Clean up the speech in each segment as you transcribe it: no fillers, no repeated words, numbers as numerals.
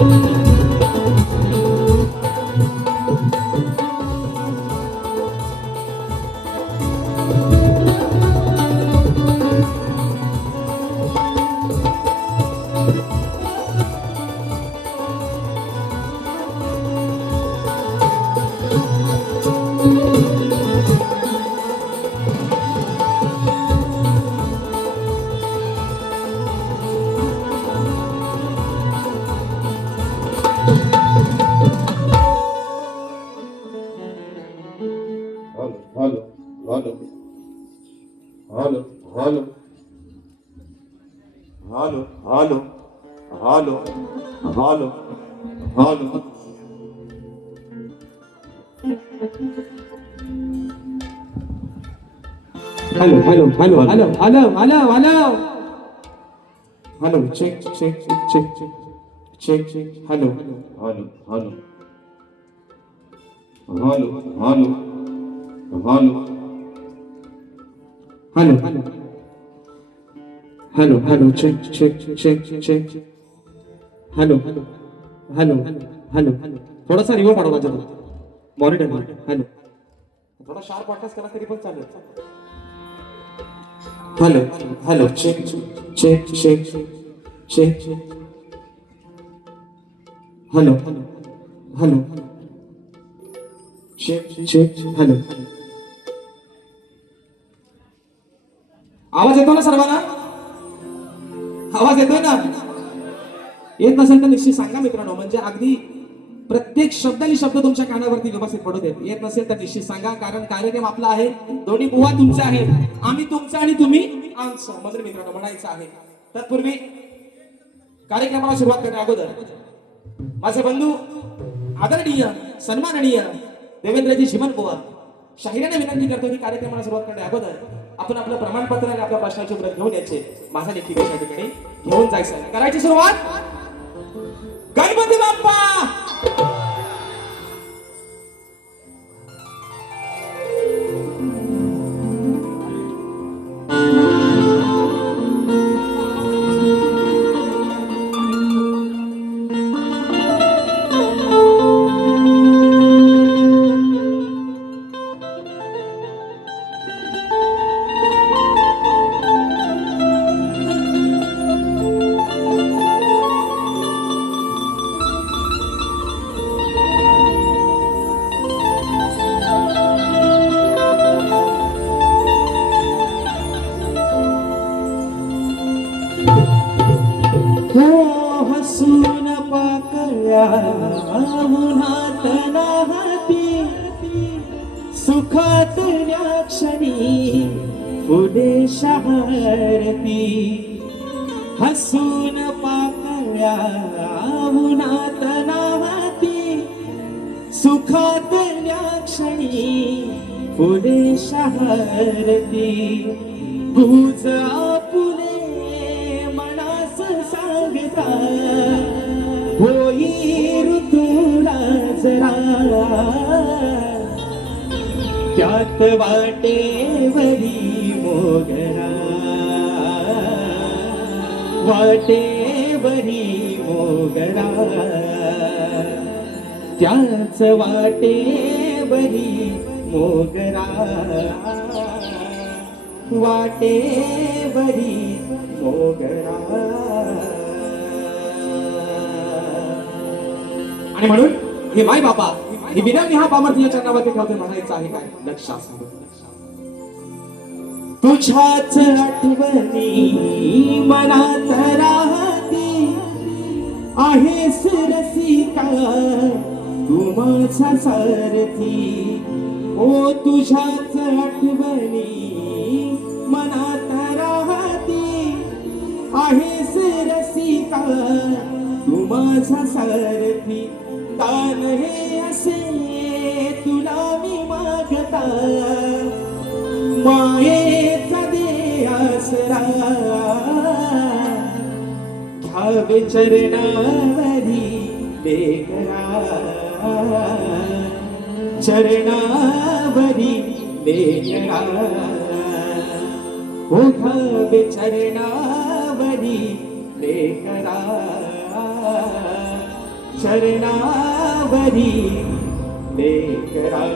Hello, hello, hello, hello, hello, hello, hello, hello, hello. Hello, hello, hello, hello, hello, hello, hello. Hello, check, check, check, check, check. Hello, Hello, hello, hello, hello, hello. hello, hello, hello, check, check, check, check. Hello, hello, hello. थोड़ा सा reverb वाढवा जरा. Monitor वर. Hello. थोडा sharp वाटलास करा तरी पण चालेल. Hello, hello, check, check, check, check. Hello, hello. Check, check, hello. आवाज येतो ना सर्वांना? आवाज येतोय ना? येत नसेल तर निश्चित सांगा मित्रांनो, म्हणजे अगदी प्रत्येक शब्दानी शब्द तुमच्या कानावरती व्यवस्थित पडू देत. येत नसेल तर निश्चित सांगा, कारण कार्यक्रम आपला आहे. दोन्ही बुवा तुमच्या आहेत, आम्ही तुमचं आणि तुम्ही आमचं. म्हणजे मित्रांनो म्हणायचं आहे. तत्पूर्वी कार्यक्रमाला सुरुवात करण्या अगोदर माझे बंधू आदरणीय सन्माननीय देवेंद्रजी चिमन बुवा शाहिराने विनंती करतो की कार्यक्रमाला सुरुवात करण्या अगोदर आपण आपलं प्रमाणपत्र आणि आपल्या प्रश्नाची उत्तर घेऊन यायचे. माझा देखील त्या ठिकाणी घेऊन जायचं. करायची सुरुवात. गणपती बाप्पा हसून पाकळ्या उन्हात नाहती सुखातल्या क्षणी पुढे शहरती. हसून पाकळ्या उन्हात नाहती सुखातल्या क्षणी पुढे शहरती. गुज आपुले सांगता होई ऋतूला जरा त्यात वाटेवरी मोगरा वाटेवरी मोगरा त्याच वाटेवरी मोगरा वाटेवरी मोगरा. आणि म्हणून हे माय बापा ही विनम्र हा पामर्थी या चरणावरती ठेवते. म्हणायचं आहे काय लक्षात. तुझ्याच आठवणी मनात राहती आहेस रसिका तू माझा सारथी. ओ तुझ्याच आठवणी मनात राहती आहेस रसिका तू माझा सारथी. तान हे असे तुला मी मागता मायेचा दे आसरा. घ्यावे चरणावरी लेकरा चरणावरी लेकरा. ओ घ्यावे चरणावरी लेकरा चरणावरी लेकरा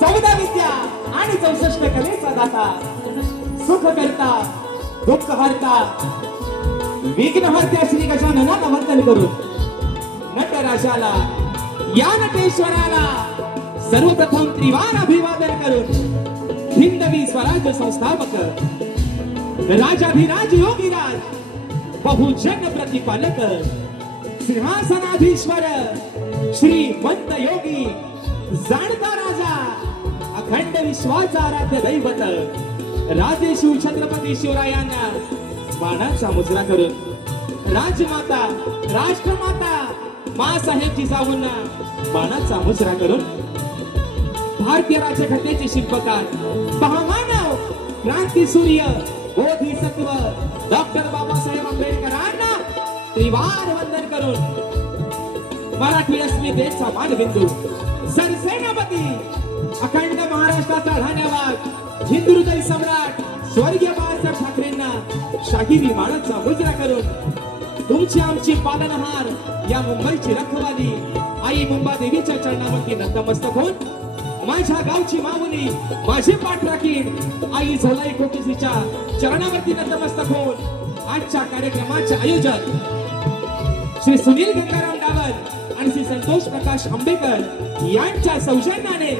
चौदा विद्या आणि 64 कलेचा दाता सुख करता दुःख हरता विघ्न हरत्या श्री गजाननाला वंदन करून नटराजाला या नटेश्वराला सर्वप्रथम त्रिवार अभिवादन करून हिंदवी स्वराज्य संस्थापक राजाधिराज योगीराज बहुजन प्रतिपालक सिंहासनाधीश्वर श्रीमंत योगी जाणता राजा अखंड विश्वाचा आराध्य दैवत राजेशिव छत्रपती शिवरायांना मानाचा मुजरा करून राजमाता राष्ट्रमाता मासाहेब जिजाऊंना मानाचा मुजरा करून भारतीय राज्यघटनेचे शिल्पकार महामानव क्रांती सूर्य बोधिसत्व डॉक्टर बाबासाहेब आंबेडकरांना त्रिवार वंदन करून मराठी अस्मितेचा मानबिंदू सरसेनापती अखंड महाराष्ट्राचा धन्यवाद हिंदुहृदय सम्राट स्वर्गीय बाळासाहेब ठाकरेंना शाहिरी मानाचा मुजरा करून तुमची आमची पालनहार या मुंबईची रखवाली आई मुंबा देवीच्या चरणावरती नतमस्तक होऊन माझ्या गावची माऊली माझे पाठ राखील आई झोलाई कोकिसीच्या चरणावरती नतमस्तक होऊन आजच्या कार्यक्रमाचे आयोजक श्री सुनील गंगाराम डावल आणि श्री संतोष प्रकाश आंबेकर यांच्या सौजन्याने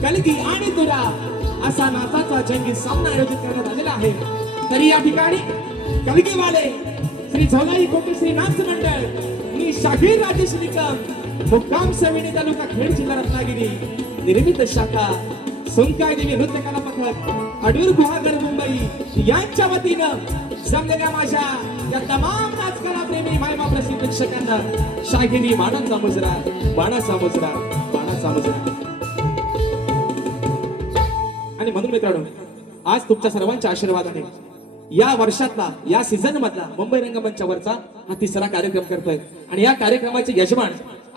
कलगी आणि तुरा असा नाचाचा जंगी सामना आयोजित करण्यात आलेला आहे. तरी या ठिकाणी कलगीवाले श्री झोलाई कोकिसी नाच मंडळ मी शाहीर राजेश निकम मुक्काम सविणी तालुका खेड जिल्हा रत्नागिरी निर्मित शाखा सुनकाय देवी नृत्य कला पथक अडूर गुहागर मुंबई यांच्या वतीनं जमलेल्या माझ्या या तमाम नाचकला प्रेमी मायमा प्रसिद्ध प्रेक्षकांना शाहिरी मानाचा मुजरा बाणाचा मुजरा बाणाचा मुजरा. आणि म्हणून मित्रांनो आज तुमच्या सर्वांच्या आशीर्वादाने या वर्षातला या सीझन मधला मुंबई रंगमंचा वरचा हा तिसरा कार्यक्रम करतोय आणि या कार्यक्रमाचे यजमान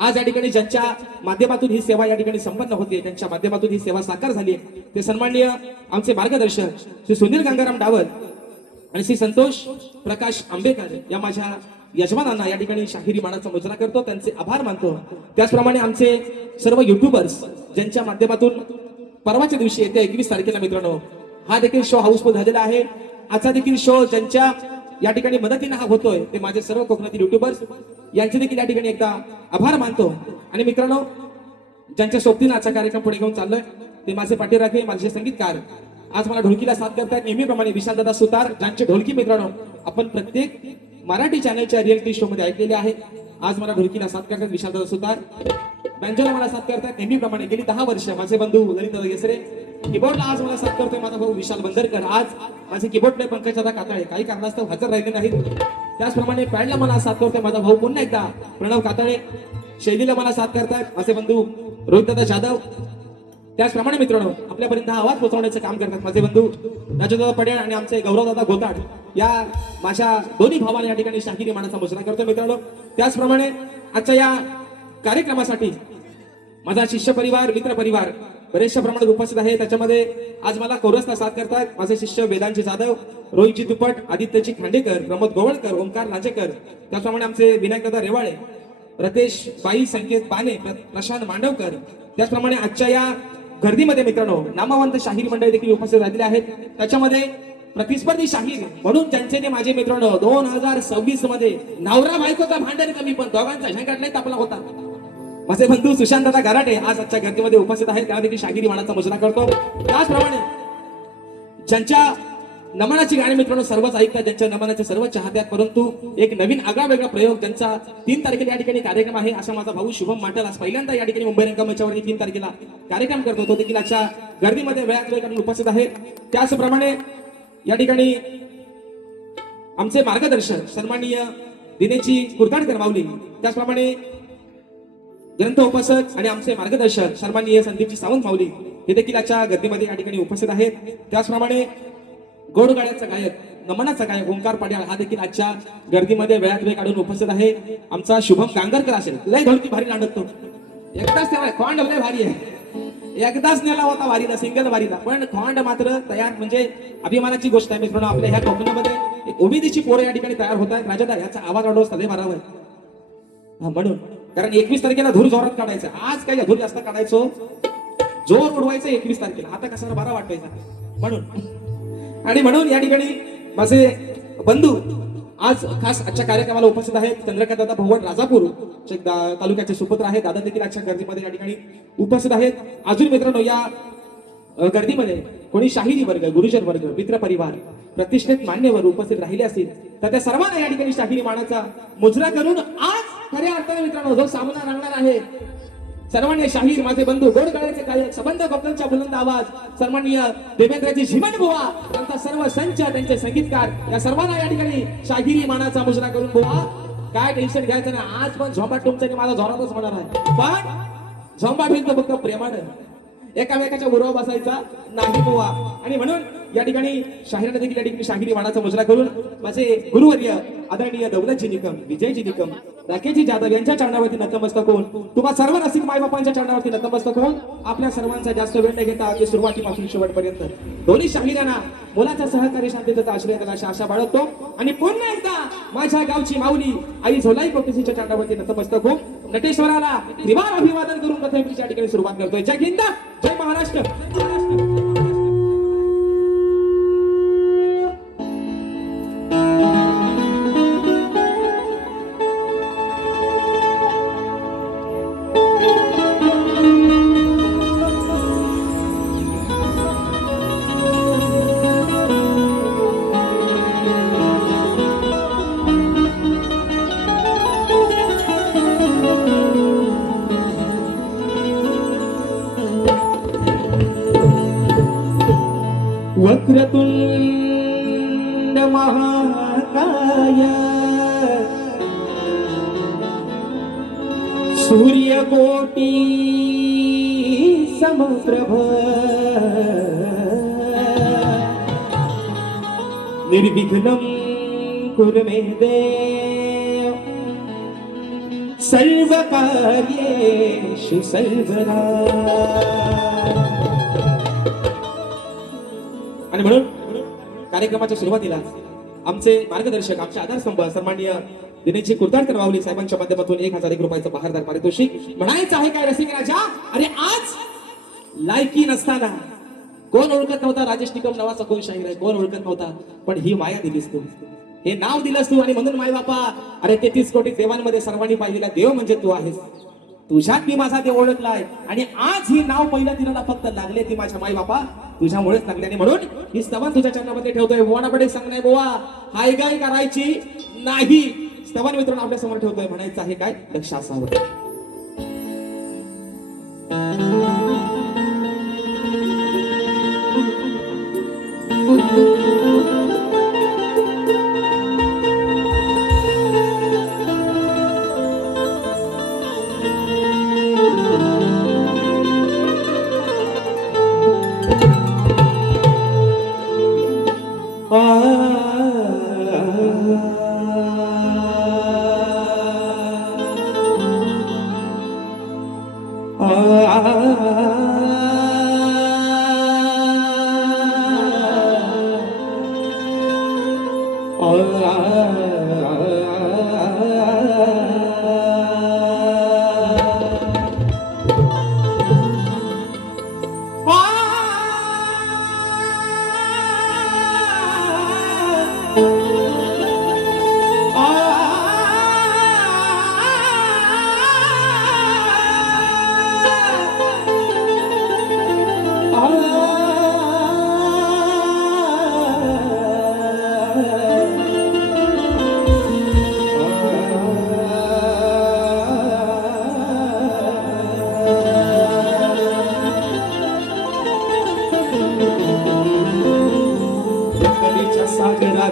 आज या ठिकाणी ज्यांच्या माध्यमातून ही सेवा या ठिकाणी संपन्न होते त्यांच्या माध्यमातून ही सेवा साकार झाली ते सन्माननीय आमचे मार्गदर्शक श्री सुनील गंगाराम डावल आणि श्री संतोष प्रकाश आंबेकर या माझ्या यजमानांना या ठिकाणी शाहिरी मानाचा मुजरा करतो त्यांचे आभार मानतो. त्याचप्रमाणे आमचे सर्व युट्यूबर्स ज्यांच्या माध्यमातून परवाच्या दिवशी येत्या 21 तारखेला मित्रांनो हा देखील शो हाऊसफुल झालेला आहे. आजचा देखील शो ज्यांच्या या ठिकाणी मदतीने हा होतोय ते माझे सर्व कोकणातील युट्यूबर्स यांचे देखील या ठिकाणी एकदा आभार मानतो. आणि मित्रांनो ज्यांच्या सोबतीने आजचा कार्यक्रम पुढे घेऊन चाललोय ते माझे पाठीराखे माझे संगीतकार आज मला ढोलकीला साथ करतायत नेहमीप्रमाणे विशालदादा सुतार ज्यांचे ढोलकी मित्रांनो आपण प्रत्येक मराठी चॅनलच्या रिअलिटी शो मध्ये ऐकलेले आहे. आज मला ढोलकीला साथ करतात विशालदादा सुतार बँजोला मला साथ करतात नेहमीप्रमाणे गेली 10 वर्ष माझे बंधू ललितदादा गेसरे कीबोर्डला आज मला साथ करतोय माझा भाऊ विशाल बंदरकर आज माझे कीबोर्ड प्ले पंकजदादा काताळे काही कारणास्तव हजर राहिले नाहीत. त्याचप्रमाणे पॅडला मला साथ करतोय माझा भाऊ पुन्हा एकदा प्रणव काताळे शैलीला मला साथ करतायत माझे बंधू रोहितदादा जाधव. त्याचप्रमाणे मित्रांनो आपल्यापर्यंत हा आवाज पोहोचवण्याचं काम करतात माझे बंधू राजदादा पडेल आणि आमचे गौरवदादा गोताड या माझ्या दोन्ही भावांना या ठिकाणी शाहिरी मानाचा मुजरा करतो मित्रांनो. त्याचप्रमाणे आजच्या या कार्यक्रमासाठी माझा शिष्य परिवार मित्र परिवार बरेचशा प्रमाणात उपस्थित आहे. त्याच्यामध्ये आज मला कोरसला साथ करतात माझे शिष्य वेदांची जाधव रोहितजी दुपट आदित्यजी खांडेकर प्रमोद गोवळकर ओंकार लांजेकर त्याचप्रमाणे आमचे विनायकदादा रेवाळे रतेश बाई संकेत बाने प्रशांत मांडवकर. त्याचप्रमाणे आजच्या या गर्दीमध्ये मित्रांनो नामवंत शाहीर मंडळी देखील उपस्थित राहिलेले आहेत. त्याच्यामध्ये प्रतिस्पर्धी शाहीर म्हणून त्यांचे ते माझे मित्रांनो 2026 मध्ये नवरा बायकोचा भांडण कमी पण दोघांचा झंगाटलाही तापला होता. माझे बंधू सुशांतदा गराटे आज आजच्या गर्दीमध्ये उपस्थित आहेत. त्या देखील शाहिरी मानाचा मुजरा करतो. त्याचप्रमाणे ज्यांच्या नमनाची गाणी मित्रांनो सर्वच ऐकतात, ज्यांच्या नमनाचे सर्व चाहत्यात, परंतु एक नवीन आगळा वेगळा प्रयोग ज्यांचा 3 तारखेला या ठिकाणी कार्यक्रम आहे. असा माझा भाऊ शुभम माटल आज पहिल्यांदा या ठिकाणी मुंबई रंगमंचावरती 3 तारखेला कार्यक्रम करतो. तो देखील आजच्या गर्दीमध्ये वेळात वेळ काढून उपस्थित आहे. त्याचप्रमाणे या ठिकाणी आमचे मार्गदर्शक सन्माननीय दिनेशजी कुर्ताडकर माऊली, त्याचप्रमाणे ग्रंथ उपासक आणि आमचे मार्गदर्शक सन्माननीय संदीपजी सावंत माऊली हे देखील आजच्या गर्दीमध्ये या ठिकाणी उपस्थित आहेत. त्याचप्रमाणे गोडगाड्याचा गायक नमनाचा गायक ओंकार पाड्याळ हा देखील आजच्या गर्दीमध्ये वेळात वेळ काढून उपस्थित आहे. आमचा शुभम गांगरकर असेल लय ढोलकी भारी लांडतो एकदाच तेव्हा खोंड लय भारी आहे. एकदाच नेला होता वारीला सिंगल वारीला, पण खोंड मात्र तयार म्हणजे अभिमानाची गोष्ट आहे मित्रांनो. आपल्या ह्या कोकणामध्ये एक उमेदीची पोरं या ठिकाणी तयार होत आहेत. राजादा याचा आवाज वाढवून सदैव भरावा म्हणून, कारण 21 तारखेला धूर जोरात काढायचं. आज काही धूर जास्त काढायचो, जोर उडवायचं 21 तारखेला. आता कसा बरा वाटायचा म्हणून. आणि म्हणून या ठिकाणी माझे बंधू आज खास आजच्या कार्यक्रमाला उपस्थित आहेत. चंद्रकांत दादा भवड राजापूर तालुक्याचे सुपुत्र आहेत. दादा देखील आजच्या गर्दीमध्ये या ठिकाणी उपस्थित आहेत. अजून मित्रांनो या गर्दीमध्ये कोणी शाहिरी वर्ग, गुरुजन वर्ग, मित्र परिवार, प्रतिष्ठित मान्यवर उपस्थित राहिले असतील तर त्या सर्वांना या ठिकाणी शाहिरी मानाचा मुजरा करून आज खऱ्या अर्थाने मित्रांनो जो सामना रंगणार आहे, सन्माननीय शाहीर माझे बंधू गोडगाड्याचे गायक सबंध कोकणचा बुलंद आवाज सन्माननीय देवेंद्रजी झिमन बुवा, त्यांचा सर्व संच, त्यांचे संगीतकार, या सर्वांना या ठिकाणी शाहिरी मानाचा मुजरा करून बुवा काय टेन्शन घ्यायचं नाही. आज पण झोंबा तुमचा माझा जोरातच होणार आहे, पण झोंबा भिंत फक्त प्रेमानं एकामेकाच्या उरावर बसायचा नाही बुवा. आणि म्हणून या ठिकाणी शाहिरांना देखील या ठिकाणी शाहिरी मानाचा मुजरा करून माझे गुरुवर्य आदरणीय दौलतजी निकम, विजयजी निकम, राकेशजी जाधव यांच्या चरणावरती नतमस्तक होऊन, तुम्हा सर्व रसिक मायबापांच्या चरणावरती नतमस्तक होऊन आपल्या सर्वांचा जास्त वेळ न घेता अगदी सुरुवातीपासून शेवटपर्यंत दोन्ही शाहिरांना मुलाचा सहकारी शांततेचा आश्रय देण्याची आशा बाळगतो. आणि पुन्हा एकदा माझ्या गावची माऊली आई झोलाई कोटेसीच्या चरणावरती नतमस्तक होऊन नटेश्वराला त्रिवार अभिवादन करून कथेच्या ठिकाणी सुरुवात करतोय. जय हिंद, जय महाराष्ट्र. वक्रतुंड महाकाय सूर्यकोटी समप्रभ निर्विघ्नं कुरु मे देव सर्वकार्येषु सर्वदा. आणि म्हणून कार्यक्रमाच्या सुरुवातीला आमचे मार्गदर्शक, आमचे आधारस्तंभ सन्माननीय दिनेशजी कुर्ताडकर माऊली साहेबांच्या माध्यमातून 1001 रुपयाचं बहारदार पारितोषिक. म्हणायचं आहे काय रसिक राजा, अरे आज लायकी नसताना कोण ओळखत नव्हता राजेश निकम नावाचा कोण शाहीर आहे, कोण ओळखत नव्हता, पण ही माया दिलीस तू, हे नाव दिलंस तू. आणि म्हणून माय बापा, अरे 33 कोटी देवांमध्ये सर्वांनी पाहिलेला देव म्हणजे तू आहेस. तुझ्यात मी माझा देव ओळखलाय आणि आज ही नाव पहिल्या दिनाला फक्त लागले ती माझ्या माई बापा तुझ्यामुळेच लागल्याने. म्हणून ही स्तवन तुझ्या चरणामध्ये ठेवतोय. बोवानाकडे सांगणार बोवा हाय गाय करायची नाही, स्तवन मित्रांनो आपल्या समोर ठेवतोय. म्हणायचं आहे काय, लक्ष असावं.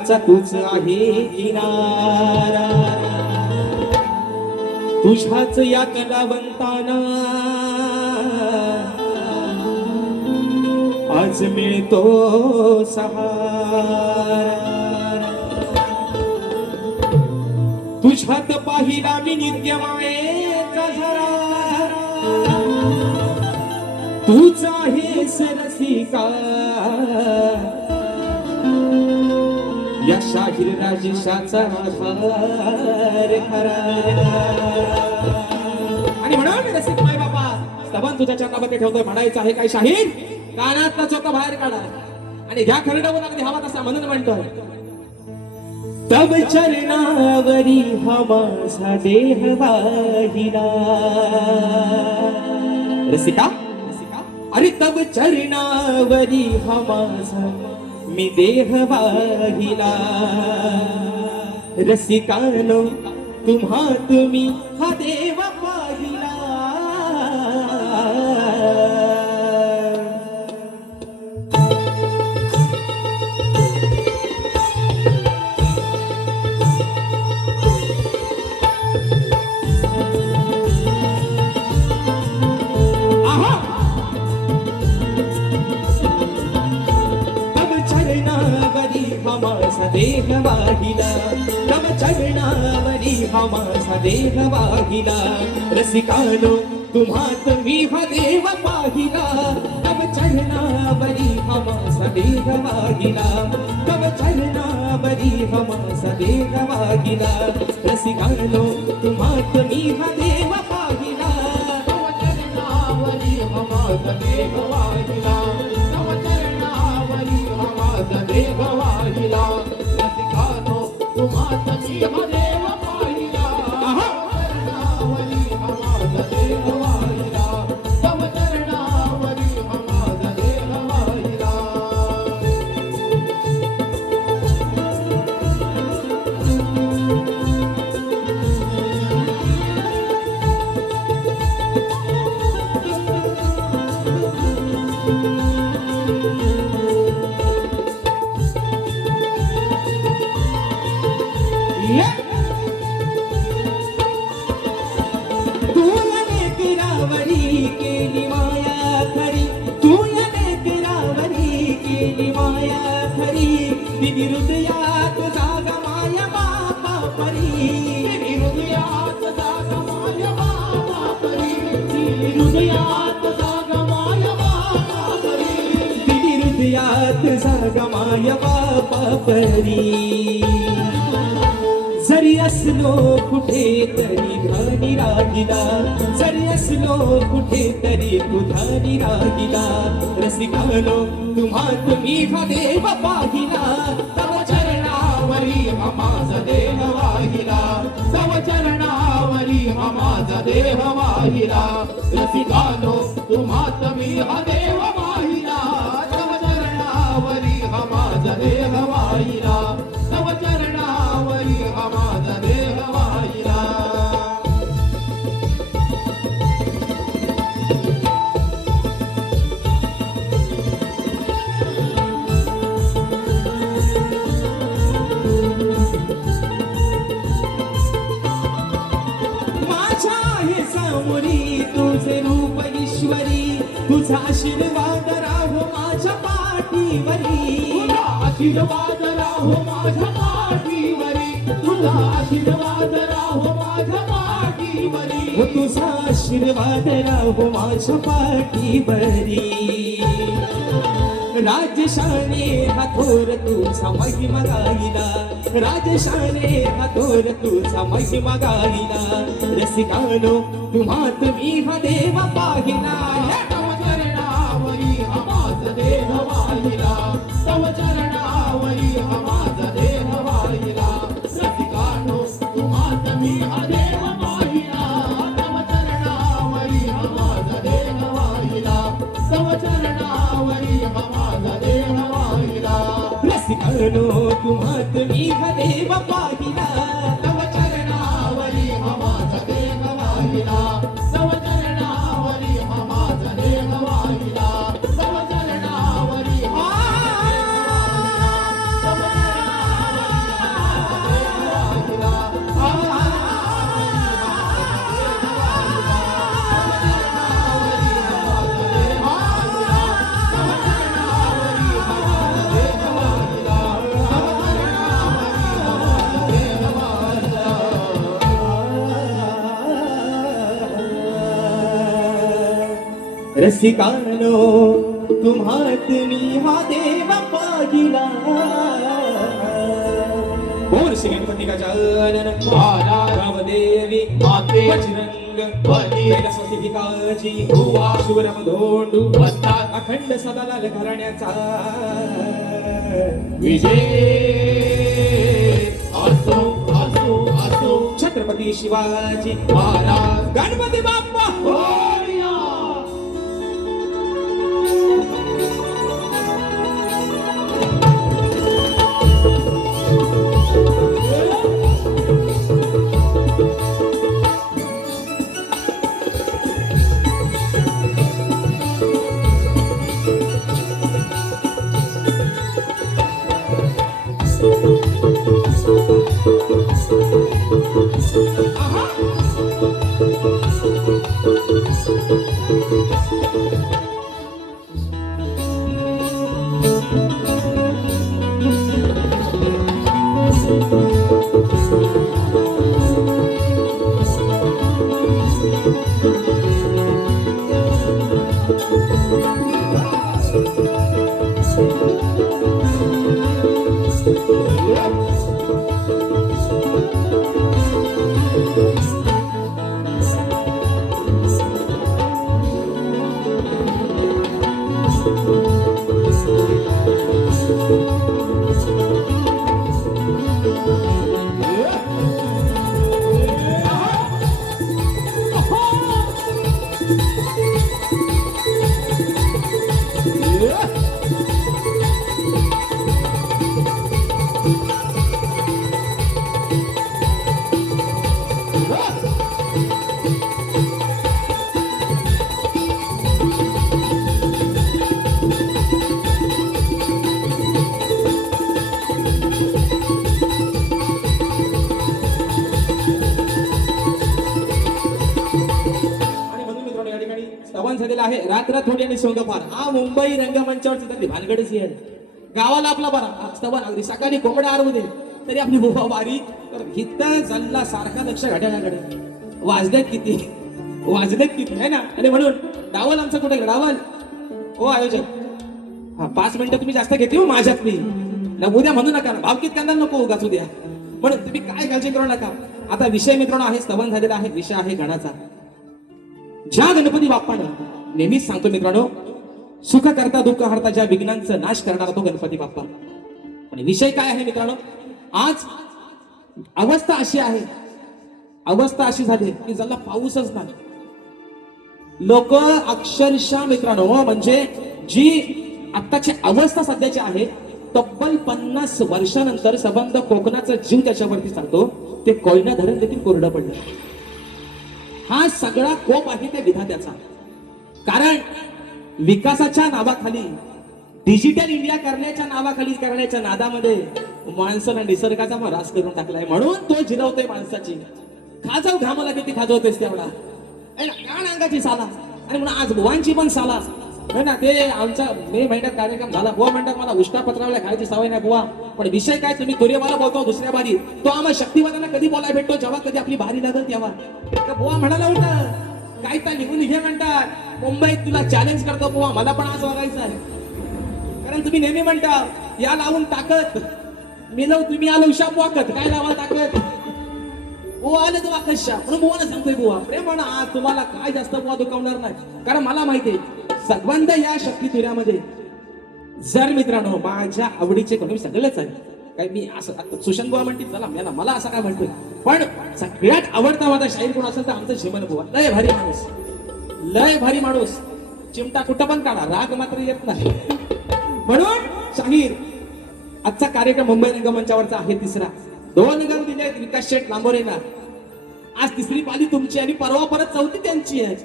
प्रेमाचा तूच आहे किनारा, तुझ्याच या कलावंताना आज मिळतो सहारा. तुझ्यात पाहिला मी नित्य मायेचा झरा, तूच आहेस रसिका या शाहीर राजेशाचा आधार खरा. आणि म्हणून रसिक माय बाबा स्तवन तुझ्या चरणामध्ये ठेवतोय. म्हणायचं आहे काय शाहीर, कानातला चोका बाहेर काढा आणि घ्या खरडवून अगदी हवा तसा म्हणून म्हणतोय. तब चरणावरी हा माझा देह वाहिला. रसिका अरे तब चरणावरी हा माझा मी देह वाहिला. रसिकानो तुम्हा तुम्ही हा देव पाहिला. माझा देह वाहिला, तब चरणावरी हा माझा देह वाहिला. रसिकानो तुम्हात मी हा देव पाहिला. तब चरणावरी हा माझा देह वाहिला, तब चरणावरी हा माझा देह वाहिला. रसिकानो तुम्हात मी हा देव पाहिला. तब चरणावरी हा माझा देह वाहिला, तब चरणावरी हा माझा देह वाहिला. रसिकानो तुम्हात मी हा देव पाहिला. चरणावरी हा माझा देह वाहिला, तब चरणावरी हा माझा देह वाहिला. तू अनेक रावरी केली माया खरी, तू अनेक रावरी केली माया खरी. दिली हृदयात जागा माया बापा परी, दिली हृदयात जागा माया बापा परी, दिली हृदयात जागा माया बापा परी, दिली हृदयात जागा माया बापा परी. जरी असलो कुठे तरी धानी राहिला, जरी असलो कुठे तरी तू धानी राहिला. रसिकानो तुम्हात मी हा देव पाहिला. तव चरणावरी हा माझा देह वाहिला, तव चरणावरी हा माझा देह वाहिला. रसिकानो तुम्हात मी हा देव वाहिला, तव चरणावरी हा माझा देह वाहिला, तव चरणावरी हा माझा देह वाहिला. माझ्या हे सामोरी तुझे रूप ईश्वरी, तुझा आशीर्वाद राहो माझ्या पाठीवरी. तुझा आशीर्वाद राहो माझ्या पाठीवरी, तुझा आशीर्वाद राहो माझ्या पाठीवरी. तुझा आशीर्वाद राहो माझ्या पाठीवरी. राजशाने हातोर तुझा महिमा गाईला, राजशाने हातोर तुझा महिमा गाईला. रसिकानो तुम्हात मी हा देव पाहिला. तव चरणावरी हा माझा देह वाहिला, तव चरणावरी हा माझा देह वाहिला. रसिकानो तुम्हात मी हा देव पाहिला, तव चरणावरी हा माझा देह वाहिला, तव चरणावरी हा माझा देह वाहिला. रसिकानो तुम्हात मी हा देव पाहिला, तव चरणावरी हा माझा देह वाहिला, तव चरणावरी हा माझा देह वाहिला, तव चरणावरी हा, तव चरणावरी रसिकानो तुम्हात मी हा देव पाहिला बोल श्री गणपती गजानन देवी माते बजरंग बली कैलासवासी भुवा शिवराम धोंडू वस्तात अखंड सदालाल घराण्याचा विजय असो असो असो छत्रपती शिवाजी महाराज गणपती बाप्पा मोरया. स्तवन झालेला आहे रात्र थोडी आणि सोंगफार हा मुंबई रंगमंचावर सुद्धा भानगडच आहे गावाला आपला बरा स्तवन अगदी सकाळी कोंबड्या आरवते तरी आपली बुवा वारी तर हित जल्ला सारखा लक्ष घड्याळाकडे वाजलेत किती आहे ना. आणि म्हणून डावल आमचं कुठे डावल हो आयोजक हा 5 मिनिटं तुम्ही जास्त घेते हो माझ्यातली ना उद्या म्हणू नका भावकीत कांदा नको उगाच उद्या म्हणून तुम्ही काय काळजी करू नका. आता विषय मित्रांनो आहे स्तवन झालेला आहे विषय आहे गणाचा. ज्या गणपती बाप्पानं नेहमीच सांगतो मित्रांनो सुख करता दुःख हरता ज्या विघ्नांचा नाश करणारा तो गणपती बाप्पा. आणि विषय काय आहे मित्रांनो आज अवस्था अशी झाली की ज्याला पाऊसच नाही. लोक अक्षरशः मित्रांनो म्हणजे जी आत्ताची अवस्था सध्याची आहे तब्बल 50 वर्षानंतर संबंध कोकणाचा जीव त्याच्यावरती सांगतो ते कोयना धरण देखील कोरडं पडलं. हा सगळा कोप आहे त्या विधात्याचा. कारण विकासाच्या नावाखाली डिजिटल इंडिया करण्याच्या नादामध्ये माणसाला निसर्गाचा ऱ्हास करून टाकलाय. म्हणून तो जिरवतोय माणसाची खाजाव घामाला किती खाजवतेस तेवढा कान अंगाची साला. आणि म्हणून आज बुवांची पण साला है ना. ते आमचा मे महिन्यात कार्यक्रम झाला बुवा म्हणतात मला उष्टा पत्रावल्या खायची सवय नाही बुवा. पण विषय काय तुम्ही तुरेवाला बोलतो दुसऱ्या बारी तो आम्हाला शक्तिवादांना कधी बोलायला भेटतो जेव्हा कधी आपली बारी लागल तेव्हा बुवा म्हणाला होतं काय तर निघून निघे म्हणतात मुंबईत तुला चॅलेंज करतो बुवा मला पण आज बघायचं आहे. कारण तुम्ही नेहमी म्हणता या लावून ताकद मी लावू तुम्ही आलो शाप वाकत काय लावा ताकद बुवा आले तू आकशा म्हणून बुवाला सांगतोय बुवा प्रेमानं आज तुम्हाला काय जास्त बुवा दुखावणार नाही. कारण मला माहितीये संबंध या शक्ती तुऱ्यामध्ये जर मित्रांनो माझ्या आवडीचे कोणी सगळेच आहे काय मी असं सुशांत बुवा म्हणतील मला असं काय म्हणतोय पण सगळ्यात आवडता माझा शाहीर कोण असेल तर आमचं झिमन बुवा. लय भारी माणूस चिमटा कुठं पण काढा राग मात्र येत नाही. म्हणून शाहीर आजचा कार्यक्रम मुंबई रंगमंचावरचा आहे तिसरा. 2 निघाल दिले विकास शेठ लांबोरेला. आज तिसरी पाली तुमची आणि परवा परत चौथी त्यांची आहे.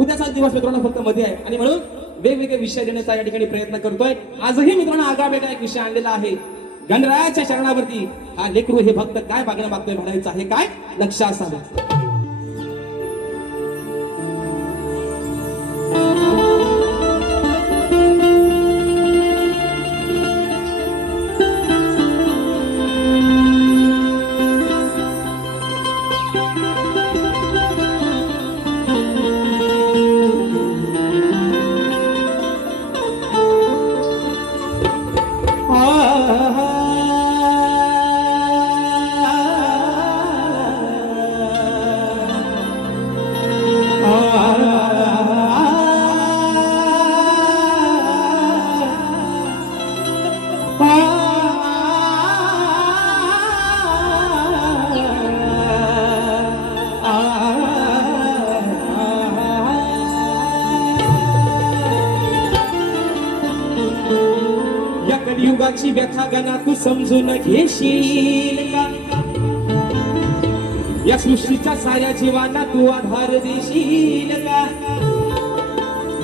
उद्याचा दिवस मित्रांनो फक्त मध्ये आहे आणि म्हणून वेगवेगळे विषय देण्याचा या ठिकाणी प्रयत्न करतोय. आजही मित्रांनो आगळा वेगळा एक विषय आणलेला आहे. गणरायाच्या शरणावरती हा लेकरू हे भक्त काय मागणं मागतोय म्हणायचं आहे काय लक्ष असावं. युगाची व्यथा गणा तू समजून घेशील का? या सृष्टीच्या साऱ्या जीवांना तू आधार देशील का?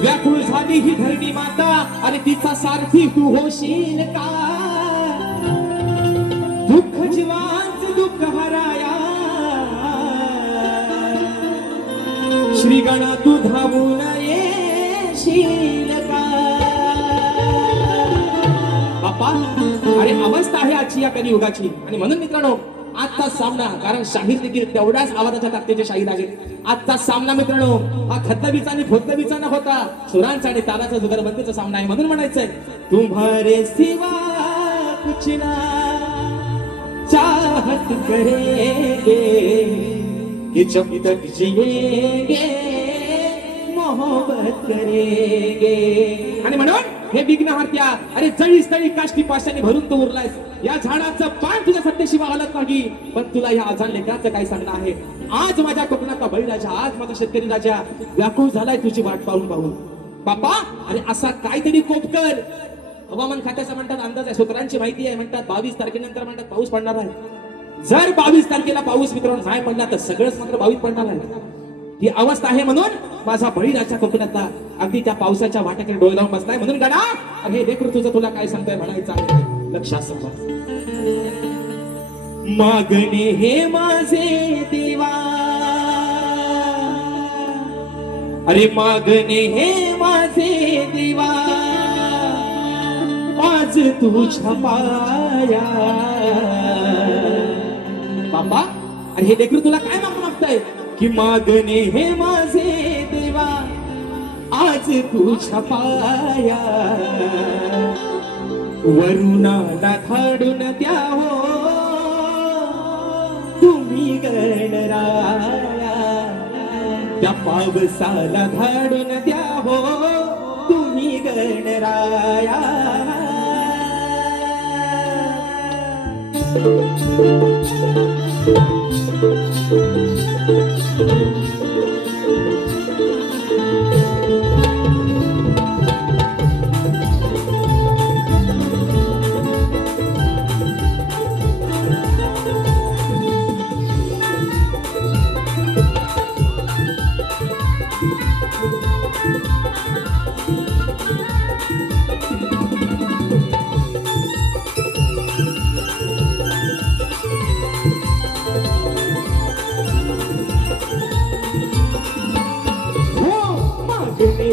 व्याकुळ झाली ही धरणी माता आणि तिचा सारथी तू होशील का? दुःख जीवांच दुःख हराया श्री गणा तू धावून येशील का? बाप्पा, अरे अवस्था आहे आजची या कलियुगाची. आणि म्हणून मित्रांनो, आजचा सामना, कारण शाहीर देखील तेवढ्याच आवाजाच्या ताकदीचे शाहीर आहेत. आजचा सामना मित्रांनो हा खतबीचा आणि खोतबीचा न होता सुरांचा आणि तालाचा जुगलबंदीचा सामना आहे. म्हणून म्हणायचंय, तुम्हारे सिवा कुछ ना चाहत करेंगे कि जब तक जिएंगे मोहब्बत करेंगे. आणि म्हणून हे विघ्नहर्त्या, अरे जळी स्थळी काष्टी पाशाने भरून तू उरलायस. या झाडाचं पान तुझ्या सत्तेशिवाय हलत नाही. पण तुला या आजान लेकराचं काय सांगणं आहे? आज माझ्या कोकणाचा बळीराजा, आज माझा शेतकरी राजा व्याकुळ झालाय तुझी वाट पाहून पाहून. बापा, अरे असा काहीतरी कोप कर. हवामान खात्याचा म्हणतात अंदाज आहे, सूत्रांची माहिती आहे. म्हणतात 22 तारखेनंतर म्हणतात पाऊस पडणार आहे. जर 22 तारखेला पाऊस मित्रांनो नाही पडला तर सगळंच मात्र 22 पडणार आहे. ही अवस्था आहे. म्हणून माझा बळीराजा कोकणातला अगदी त्या पावसाच्या वाट्याकडे डोळे लावून बसलाय. म्हणून गणा, हे लेकरू तुझं तुला काय सांगताय म्हणायचं आहे. लक्षात समजा, मागणे हे माझे देवा, अरे मागणे हे माझे देवा, आज तुझ्या पाया. बाबा, अरे हे लेकरू तुला काय मागताय? की मागणे हे माझे देवा, आज तुझ्या पाया, वरुणाला धाडून द्यावो तुम्ही गणराया, त्या पावसाला धाडून द्यावो तुम्ही गणराया.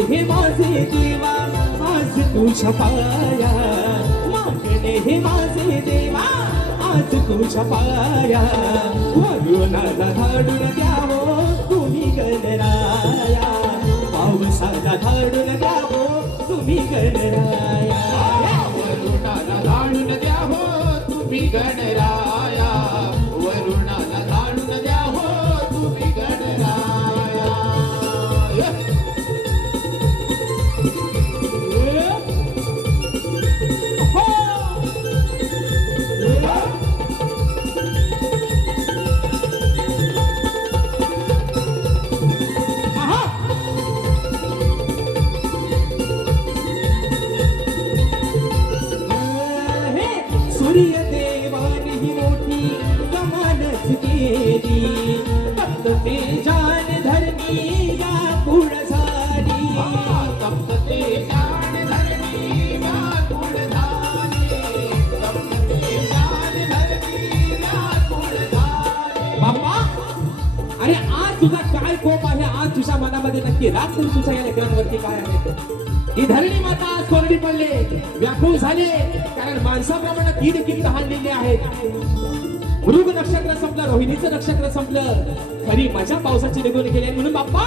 हे माझे देवा, आज तुझ्या पाया, मागणे हे माझे देवा, आज तुझ्या पाया, वरुणाला धाडून द्यावो तुम्ही गणराया, पावसाला धाडून द्यावो तुम्ही गणराया, वरुणाला धाडून द्यावो तुम्ही गणराया, वरुणाला धाडून द्यावो तुम्ही गणराया. सूर्य देवानी ही मोठी कमालच केली, फक्त ते जाण धरणी व्याकुळ झाली, तप्त ते जाण धरणी व्याकुळ झाली, तप्त ते जाण धरणी व्याकुळ झाली. बाप्पा, अरे आज तुझा काय कोप आहे? आज तुझ्या मनामध्ये नक्की राग तरी तुझ्या या लेकरांवरती काय आहे? ही धरणी माता आज कोरडी पडले, व्याकुळ झाले, कारण माणसाप्रमाणे ती देखील तहानलेली आहेत. मृग नक्षत्र संपलं, रोहिणीचं नक्षत्र संपलं, खरी माझ्या पावसाची निगोनी केली. म्हणून बाप्पा,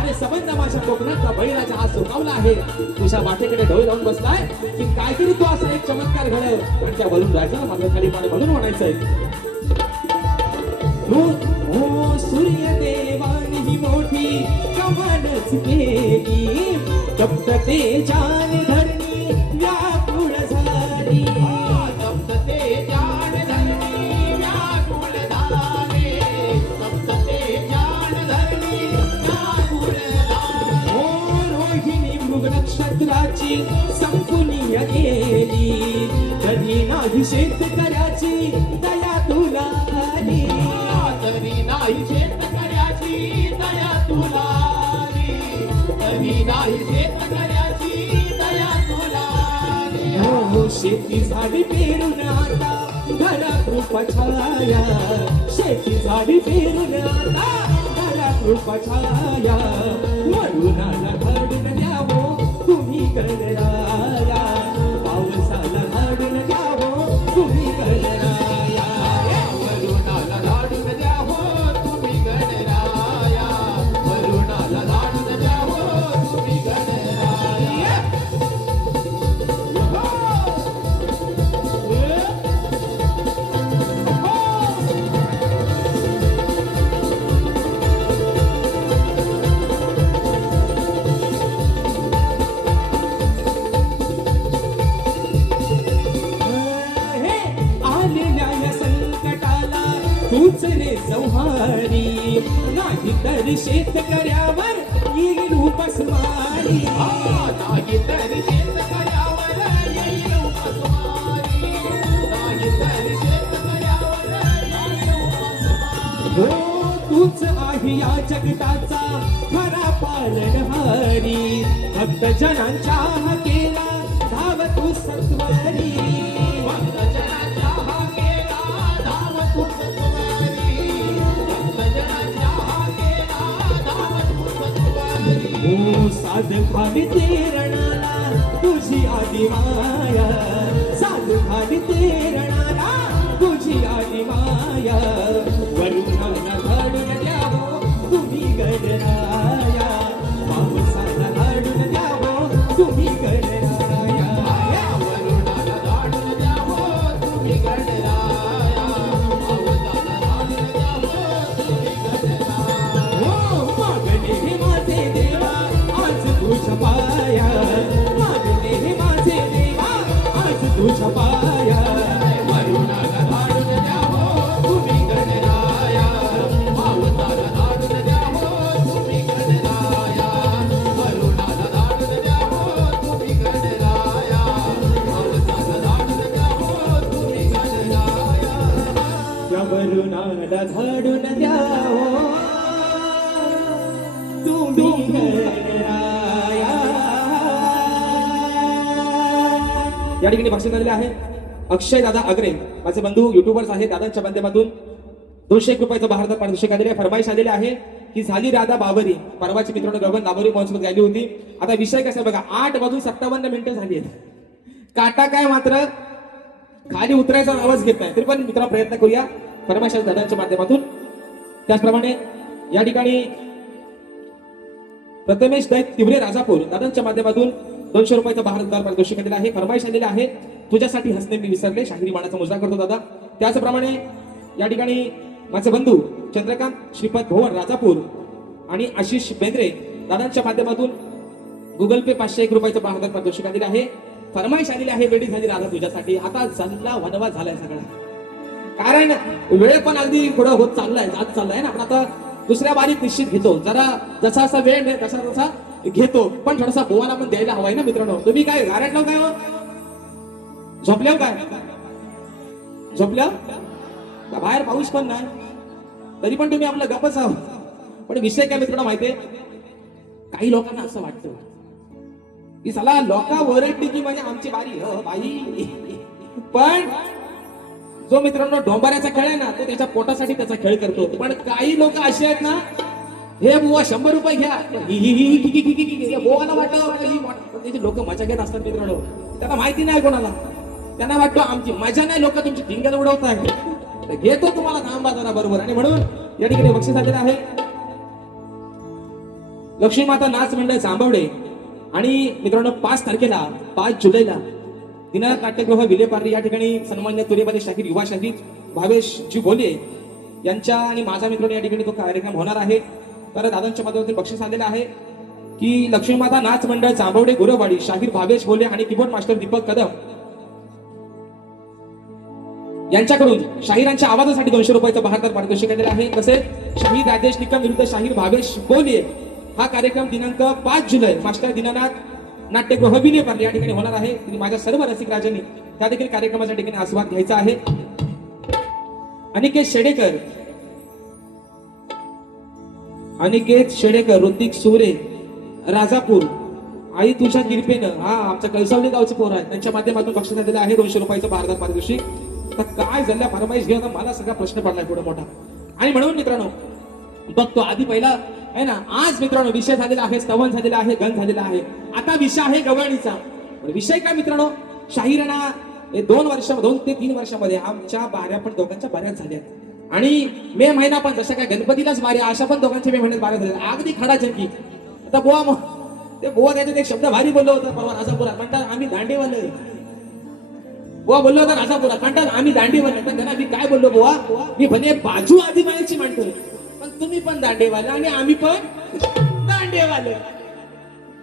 अरे संबंध माझ्या कोकणातला बळीराजा आज सुकावला आहे. तुझ्या वाटेकडे डोळे लावून बसलाय की काहीतरी तो असा एक चमत्कार घडव. आणि त्या वरून राजाला माझं खाली पाणी म्हणून म्हणायचंय, हो सूर्य देवानी ही मोठी कमालच केली, तप्त ते जाण धरणी व्याकुळ झाली, तप्त ते जाण धरणी व्याकुळ झाली, तप्त ते जाण धरणी व्याकुळ झाली. ओ रोहिणी मृग नक्षत्र नक्षत्राची संपून गेली, तरी नाही शेतकऱ्याची दया तुला आली. तरी नाही शेतकऱ्याची दया तुला आली. तरी नाही शेतकऱ्याची दया तुला आली. हो शेती झाली पेरून आता घरात रूपछाया, शेती झाली पेरून आता घरात रूपछाया, वरुणाला घडून द्यावो तुम्ही गणराया, पावसाला घडून द्यावो तुम्ही गणराया. वरुणाला लाडून द्यावो तुम्ही गणराया. वरुणाला लाडून द्यावो तुम्ही गणराया. हे आलेल्या या संकटाला तूच रे संहारी, नाही तर शेतकऱ्यावर येईल उपासमारी. नाही तर शेतकऱ्यावर येईल उपासमारी. नाही तर शेतकऱ्यावर येईल उपासमारी. हो तूच आहे या जगताचा खरा पालनहारी, भक्त जनांच्या हाकेला धाव तू सत्वारी. भक्तजनाच्या हाकेला धाव तू सत्वारी. भक्तजनाच्या हाकेला धाव तू सत्वारी. हो साध खाली तेरणाला तुझी आदी माया, साध खाली तेरणाला तुझी आदी माया, वरुणाला घडून द्यावो तुम्ही गणराया, पावसाला घडून द्यावो तुम्ही गणराया. वरुणाला लाडून द्यावो तुम्ही गणराया. पावसाला लाडून द्यावो तुम्ही गणराया. हो मागणे हे माझे देवा आज तुझ्या पाया, मागणे हे माझे देवा आज तुझ्या पाया, वरुणाला लाडून द्यावो तुम्ही गणराया. पावसाला लाडून द्यावो तुम्ही गणराया. वरुणाला लाडून द्यावो तुम्ही गणराया. पावसाला लाडून द्यावो तुम्ही गणराया. त्या वरुणाला धाडून द्यावो तुम्ही गणराया. या ठिकाणी भाषण झालेले आहे अक्षय दादा अग्रे, माझे बंधू युट्यूबर्स आहेत. दादांच्या माध्यमातून 201 रुपयाचं भारतात पारितोषिक आलेले आहे. फरमाईश आलेली आहे की झाली राधा बाबरी, परवाची मित्रांनो गगन बाबरी महोत्सवात गायली होती. आता विषय कसा आहे बघा, 8:57 झाली आहेत. काटा काय मात्र खाली उतरायचा आवाज घेत नाही, तरी पण मित्रा प्रयत्न करूया फरमाईश दादांच्या माध्यमातून. त्याचप्रमाणे या ठिकाणी प्रथमेश दैत तिवरे राजापूर दादांच्या माध्यमातून 200 रुपयाचं भारत पारितोषिक आलेलं आहे. फरमाईश आलेले आहे तुझ्यासाठी हसणे मी विसरले, शाहिरी मानाचा मुजरा करतो दादा. त्याचप्रमाणे या ठिकाणी माझे बंधू चंद्रकांत श्रीपद भवन राजापूर आणि आशिष बेंद्रे दादांच्या माध्यमातून गुगल पे 501 रुपयाचं भारत पारितोषिक आलेलं आहे. फरमाईश आलेली आहे वेळी झाली राधा तुझ्यासाठी. आता जल्ला वनवा झालाय सगळा, कारण वेळ पण अगदी पुढं होत चाललाय, जात चाललाय ना. आपण आता दुसऱ्या बारीत निश्चित घेतो, जरा जसा असा वेळ नाही तसा तसा घेतो, पण थोडासा बोवाना पण द्यायला हवाय ना मित्रांनो. तुम्ही काय गारटलो काय हो, झोपल्या काय, झोपल्या बाहेर पाऊस पण नाही, तरी पण तुम्ही आपलं गपच आहो. पण विषय काय मित्रांनो माहितीये, काही लोकांना असं वाटतं की चला लोका वरडली की म्हणजे आमची बारी बाई. पण जो मित्रांनो डोंबाऱ्याचा खेळ आहे ना, तो त्याच्या पोटासाठी त्याचा खेळ करतो. पण काही लोक असे आहेत ना, हे बुवा 100 रुपये घ्या, बोवाला वाटतं त्याची लोक मजा घेत असतात मित्रांनो. त्यांना माहिती नाही कोणाला, त्यांना वाटतं आमची मजा नाही, लोक तुमची ढिंगल उडवताय. घेतो तुम्हाला काम बाजारा बरोबर. आणि म्हणून या ठिकाणी बक्षीस आलेलं आहे लक्ष्मी माता नाच मंडळ जांभवडे. आणि मित्रांनो 5 तारखेला 5 जुलैला दिनानाथ नाट्यगृह विलेपार्ली या ठिकाणी सन्मान्य तुरेबाले शाहीर युवा शाहीर भावेश जी बोले यांच्या आणि माझ्या मित्रांनो या ठिकाणी तो कार्यक्रम होणार आहे. तर दादांच्या माध्यमातून बक्षीस आलेलं आहे की लक्ष्मी माता नाच मंडळ जांभवडे गुरवाडी शाहीर भावेश बोले आणि कीबोर्ड मास्टर दीपक कदम यांच्याकडून शाहिरांच्या आवाजासाठी 200 रुपयाचं भारतात पारितोषिक आलेलं आहे. तसेच शाहीर राजेश निकम विरुद्ध शाहीर भावेश बोले हा कार्यक्रम दिनांक 5 जुलै मास्टर दीनानाथ नाट्यगृह विले पार्ले या ठिकाणी होणार आहे. तरी माझ्या सर्व रसिक राजांनी त्या देखील कार्यक्रमाच्या ठिकाणी आस्वाद घ्यायचा आहे. अनिकेत शेडेकर, ऋतिक सुरे, राजापूर, आई तुझ्या कृपेनं, हा आमच्या कळसावली गावचे पोर आहे, त्यांच्या माध्यमातून बक्षीस दिलं आहे 200 रुपयाचं बारदार पारितोषिक. तर काय झालं फरमाईश घेऊन मला सगळा प्रश्न पडलाय पुढे मोठा. आणि म्हणून मित्रांनो बघतो आधी पहिला आहे ना, आज मित्रांनो विषय झालेला आहे, स्तवन झालेला आहे, गण झालेला आहे. आता विषय आहे गवळणीचा. विषय काय मित्रांनो, शाहीराणा हे 2 ते 3 वर्षामध्ये आमच्या बाऱ्या पण दोघांच्या बऱ्याच झाल्या. आणि मे महिना पण जशा काय गणपतीलाच बाऱ्या, अशा पण दोघांच्या मे महिन्यात बाऱ्या झाल्या. अगदी खडाचंकी. आता बुवा त्याच्यात एक शब्द भारी बोललो होता परवा राजापुरात, म्हणतात आम्ही दांडेवाले. बुवा बोललो होता राजापुरात, म्हणतात आम्ही दांडेवाले. पण त्यांना मी काय बोललो बुवा, मी म्हणे बाजू आधी मायाची मांडतोय, पण तुम्ही पण दांडेवाले आणि आम्ही पण दांडेवाले.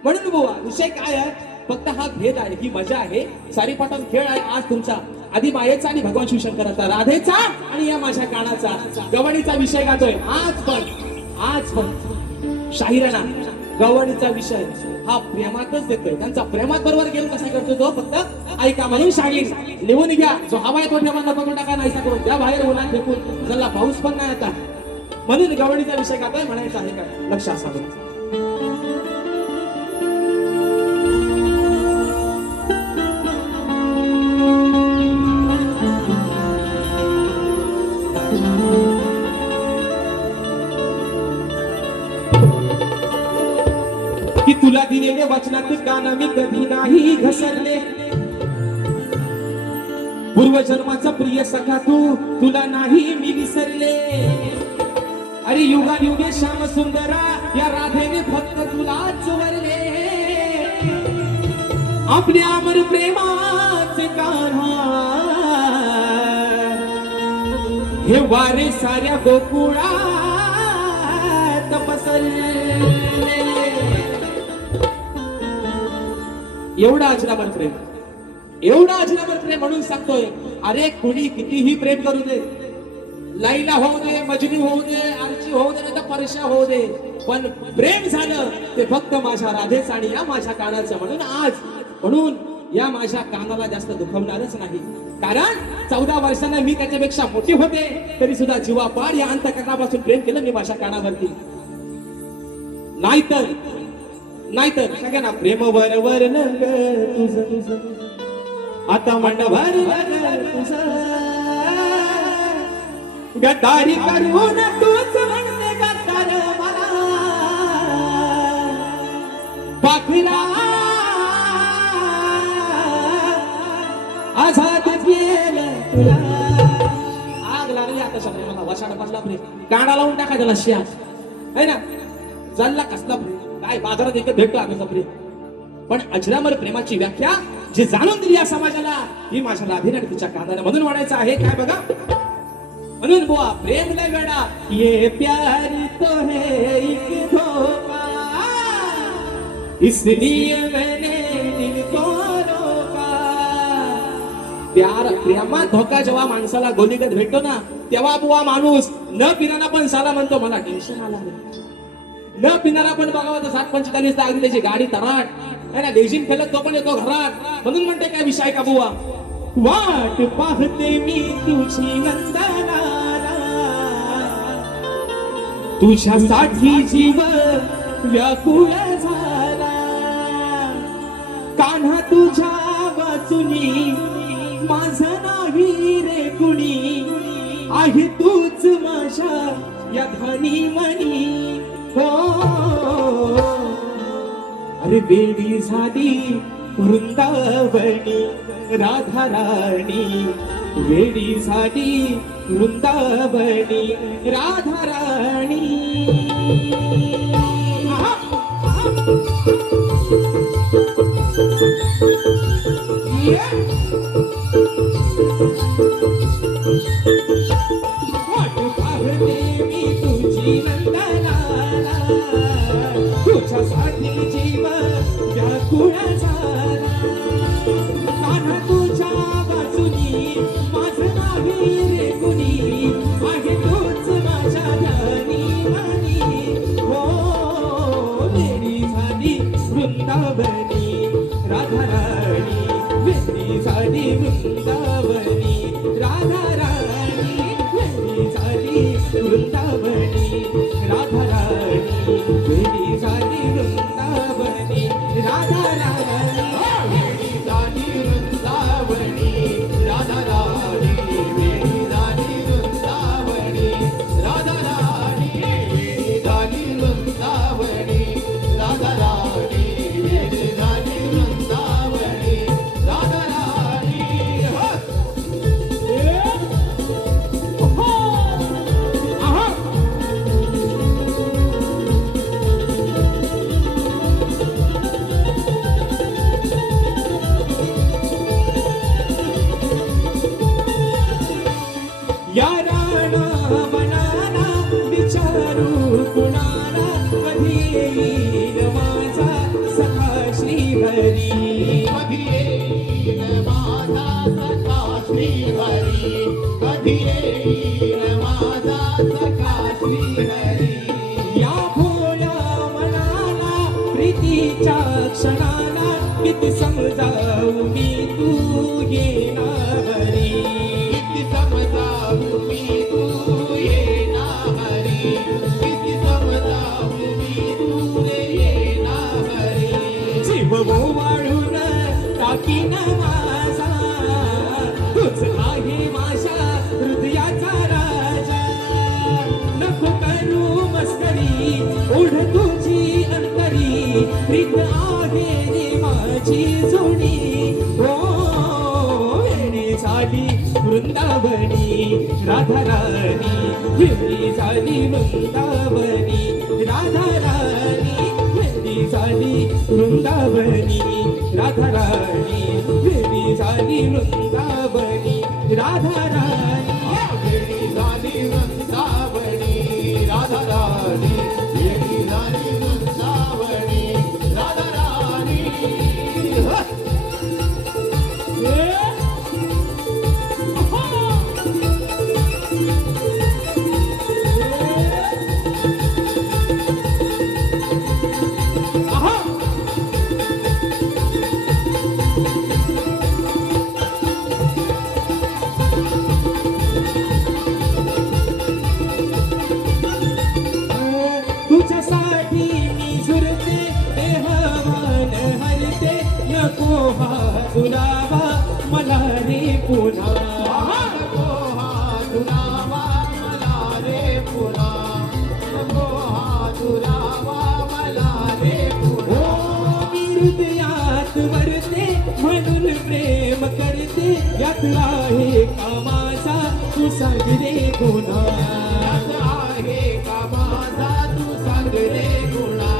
म्हणून बुवा विषय काय आहे, फक्त हा भेद आहे, ही मजा आहे, सारीपाटात खेळ आहे आज तुमचा. आधी मायेचा आणि भगवान शिवशंकराचा, राधेचा आणि या माझ्या कानाचा गवळणीचा विषय गातोय आज पण शाहीराणा गवळणीचा विषय हा प्रेमातच देतोय. त्यांचा प्रेमात बरोबर गेम कसा करतो तो फक्त ऐका. म्हणून शाहीर लिहून घ्या, जो हवा आहे तो ठेवा, नको टाका, नाही करून त्या बाहेर उन्हात फेकून, ज्याला पाऊस पण नाही आता. म्हणून गवळणीचा विषय गातोय, म्हणायचा आहे काय लक्ष असावं. की तुला दिलेले वचनात कान मी कधी नाही घसरले, पूर्वजन्माचा प्रिय सखा तुला नाही मी विसरले. अरे युगे श्याम सुंदरा या राधेने फक्त तुलाच वरले, आपल्या अमर प्रेमाचे कान्हा हे वारे साऱ्या गोकुळात पसरले. एवढा अजरामर प्रेम म्हणून सांगतोय. अरे कुणी कितीही प्रेम करू दे, लैला होऊ दे, मजनू होऊ दे, आरची होऊ दे, नाही परशा होऊ दे, पण प्रेम झालं ते फक्त माझ्या राधेचं आणि या माझ्या कानाचं. म्हणून या माझ्या कानाला जास्त दुखवणारच नाही, कारण 14 वर्षांना मी त्याच्यापेक्षा मोठी होते, तरी सुद्धा जीवापाड या अंतःकरणापासून प्रेम केलं मी माझ्या कानावरती. नाहीतर सगळ्यांना प्रेम वर तुझं आता मंडभर तुझं गद्दारी करून तूच म्हणते गद्दार मला पाखला आझाद केलं तुला. आग लागली आता सगळं मला वसाड पडला प्रेम, काढा लावून टाका त्याला शिया है ना. जल्ला कसला प्रेम काय बाजारात एक भेटतो आम्ही प्रेम. पण अजरामर प्रेमाची व्याख्या जी जाणून दिली या समाजाला ही माझ्या राधेने आणि तिच्या कानाने. म्हणून म्हणायचं आहे काय बघा, म्हणून बुवा प्रेम लय वेडा ये प्यार तो है एक धोखा, इसलिए मैंने दिल को रोका. प्रेमात धोका जेव्हा माणसाला गोलीगत भेटतो ना, तेव्हा बुवा माणूस न पिणारा पण साला म्हणतो मला टेन्शन आला. न पिणारा पण बघावं तर 7:45 अगदी त्याची गाडी तराट है ना, लेझिम खेळत तो पण येतो घरात. म्हणून म्हणते काय विषय का बुवा, वाट पाहते मी तुझी नंदनाला, तुझ्यासाठी जीव व्याकुळ झाला. कान्हा तुझ्या वाचुनी माझं नाही रे कुणी, आहे तूच माझ्या या धनी मनी. अरे वेडी झाली वृंदावनी राधा राणी, वेडी झाली वृंदावनी राधा राणी. मी तुझी नंदनाला, तुझ्यासाठी जीव व्याकुळ झाला. कान्हा तुझ्या बाजूनी माझं नाही रे कुणी, आहे तूच माझ्या धनी मनी. हो वेडी झाली वृंदावनी झाली वृंदावनी राधा राणी वेडी झाली वृंदावनी राधा राणी वेडी झाली वृंदावनी राधा राणी वेडी झाली वृंदावनी राधा राणी वेडी झाली वृंदावनी राधा राणी वेडी झाली वृंदावनी राधा राणी वेडी झाली वृंदावनी राधा राणी या राणा मनाला विचारू कुणाला कधी येईल माझा सखा श्रीहरी कधी येईल माझा सखा श्रीहरी कधी येईल माझा सखा श्रीहरी या भोळ्या मनाला प्रीतीच्या क्षणाला किती समजावू मी तू येणारी किती समजावू मी तू येना हरी किती समजावू मी तू येना हरी जीव वाळून टाकीन माझा तूच आहे माझ्या हृदयाचा राजा नको करू मस्करी ओढ तुझी अंतरी प्रीत आहे रे माझी जोडी हो वेडी झाली वृंदावनी राधा राणी वेडी झाली वृंदावनी राधा राणी वेडी झाली वृंदावनी राधा राणी वेडी झाली वृंदावनी राधा राणी वेडी झाली वृंदावनी राधा राणी वेडी झाली वृंदावनी राधा राणी तुझ्यासाठी मी झुरते देहवान हरते नको हा दुरावा मला रे पुन्हा नको हा दुरावा मला रे पुन्हा नको हा दुरावा मला रे पुन्हा ओ मी हृदयात वरते म्हणून प्रेम करते यात आहे कामाचा तू सांग रे गुन्हा यात आहे का माझा तू सांग रे गुणा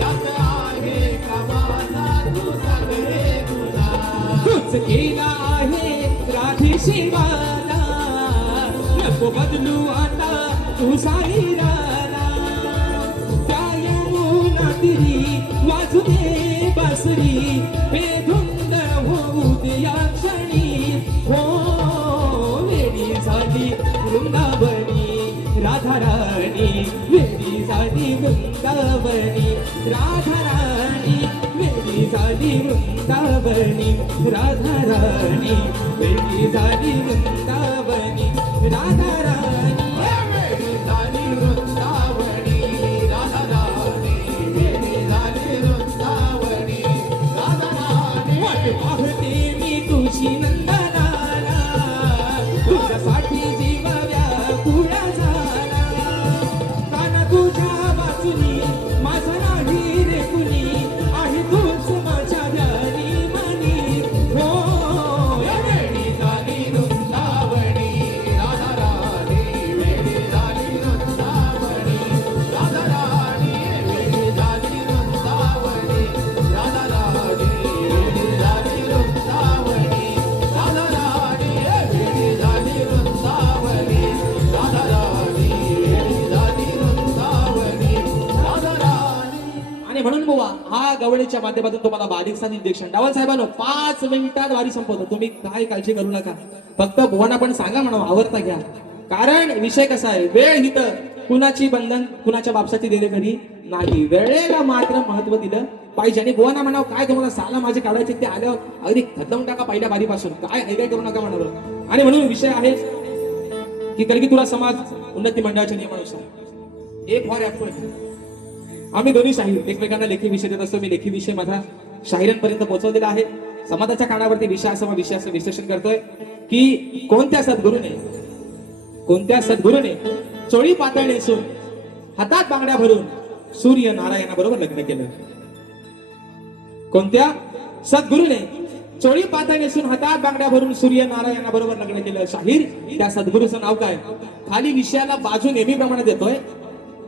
यात आहे का माझा तू सांग रे गुणा तूच केला आहे राधी शिवाला नको बदलू आता तू साईराला त्या यमुना तिरी वाजू दे बासरी बेधुंद होऊ दे या क्षणी हो वेडी झाली वृंदावनी राधा राणी वेडी झाली वृंदावनी राधा राणी वेडी झाली वृंदावनी राधा राणी वेडी झाली वृंदावनी राधा राणी वेडी झाली वृंदावनी राधा राणी वेडी झाली वृंदावनी राधा राणी वाट पाहते मी तुझी नंदनाला तुझ्यासाठी जीव व्याकुळ झाला काना तुझ्या वाचुनी माझा नाही रे कुणी आहे तूच माझ्या ध्यानी मनी हो वेडी झाली वृंदावनी राधा राणी वेडी झाली वृंदावनी राधा राणी वेडी झाली वृंदावनी राधा राणी वेडी झाली वृंदावनी राधा राणी वेडी झाली वृंदावनी राधा राणी वेडी झाली वृंदावनी राधा राणी आणि म्हणून बुवा हा गवळीच्या माध्यमातून तुम्हाला बारीकसा निर्देशन डावल साहेबांनो 5 मिनिटात वारी संपवतो तुम्ही काय काळजी करू नका फक्त बुवांना पण सांगा म्हणा आवरता घ्या कारण विषय कसा आहे वेळ हित कुणाची बंधन कुणाच्या बापसाची देणे घरी नाही, वेळेला मात्र महत्व दिलं पाहिजे. आणि बुवाना म्हणावं काय तुम्हाला साला माझे काढायचे ते आल्यावर अगदी खतम टाका पहिल्या बारीपासून, काय ऐकाय करू नका म्हणावं. आणि म्हणून विषय आहे की कलगी तुला समाज उन्नती मंडळाच्या नियमानुसार एक फॉर ऍपल आम्ही दोन्ही शाहीर एकमेकांना लेखी विषय देत असतो. मी लेखी विषय माझा शाहिरांपर्यंत पोहोचवलेला आहे. समाजाच्या कानावरती विषयासह विषयाचं विश्लेषण करतोय की कोणत्या सद्गुरूने चोळी पातळ नेसून हातात बांगड्या भरून सूर्य नारायणाबरोबर लग्न केलं. कोणत्या सद्गुरूने चोळी पातळ नेसून हातात बांगड्या भरून सूर्य नारायणाबरोबर लग्न केलं. शाहीर त्या सद्गुरूचं नाव काय? खाली विषयाला बाजू नेहमीप्रमाणे देतोय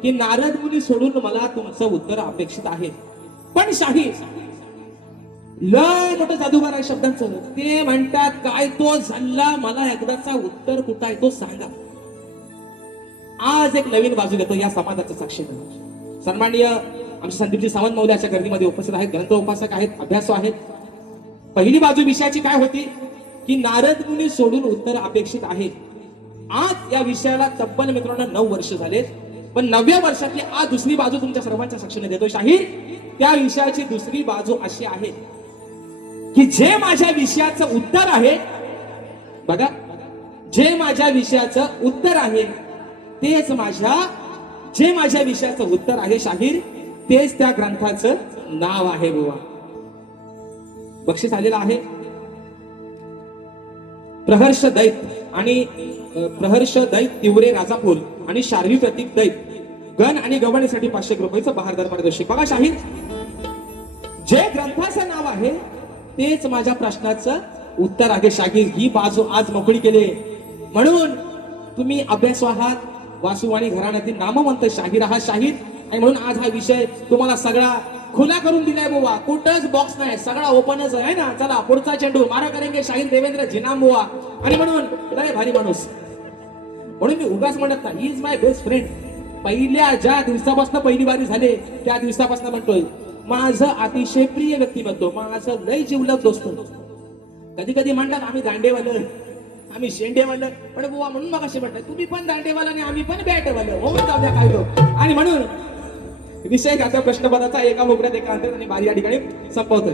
की नारद मुनी सोडून मला तुमचं उत्तर अपेक्षित आहे. पण शाहीर लय मोठं जादूगार आहे शब्दांचं. ते म्हणतात काय तो झाला मला एकदाचा उत्तर कुठं आहे तो सांगा. आज एक नवीन बाजू देतो या समाजाचं साक्षी म्हणून. सन्माननीय आमचे संदीपजी सावंत महोदय अशा गर्दीमध्ये उपस्थित आहेत, ग्रंथ उपासक आहेत, अभ्यासू आहेत. पहिली बाजू विषयाची काय होती की नारद मुनी सोडून उत्तर अपेक्षित आहे. आज या विषयाला तब्बल मित्रांनो 9 वर्ष झालेत. पण 9व्या वर्षातली आज दुसरी बाजू तुमच्या सर्वांच्या साक्षीने देतो शाहीर. त्या विषयाची दुसरी बाजू अशी आहे की जे माझ्या विषयाचं उत्तर आहे बघा, जे माझ्या विषयाचं उत्तर आहे तेच जे माझ्या विषयाचं उत्तर आहे शाहीर तेच त्या ग्रंथाचं नाव आहे बुवा. बक्षीस आलेलं आहे प्रहर्ष दैत तिवरे राजापूर आणि शार्वी प्रतीक दैत गण आणि गवणीसाठी 500 रुपयाचं बहारदार पारितोषिक. बघा शाहीर, जे ग्रंथाचं नाव आहे तेच माझ्या प्रश्नाचं उत्तर आहे. शाहीर ही बाजू आज मोकळी केली म्हणून तुम्ही अभ्यासू आहात, वासुवाणी घराण्यातील नामवंत शाहीर आहात शाहीर. आणि म्हणून आज हा विषय तुम्हाला सगळा खुला करून दिलाय बुवा. कुठंच बॉक्स नाही, सगळा ओपनच आहे ना. चला पुढचा चेंडू मारा करेंगे शाहीर देवेंद्र झिनाम बुवा. आणि म्हणून लय भारी माणूस म्हणून मी उगाच म्हणत नाही, इज माय बेस्ट फ्रेंड. पहिल्या ज्या दिवसापासून पहिली बारी झाली त्या दिवसापासून म्हणतोय माझं अतिशय प्रिय व्यक्तिमत्व, माझं लय जिवलग दोस्त. कधी कधी म्हणतात आम्ही दांडेवालं, आम्ही शेंडेवालं, पण बुवा म्हणून मग असे म्हणतात तुम्ही पण दांडेवाला आणि आम्ही पण बॅटवालं होऊन जाऊ द्या काय तो. आणि म्हणून विषय घातला प्रश्नपदाचा एका मुकड्यात एका अंतर आणि बारी या ठिकाणी संपवतोय.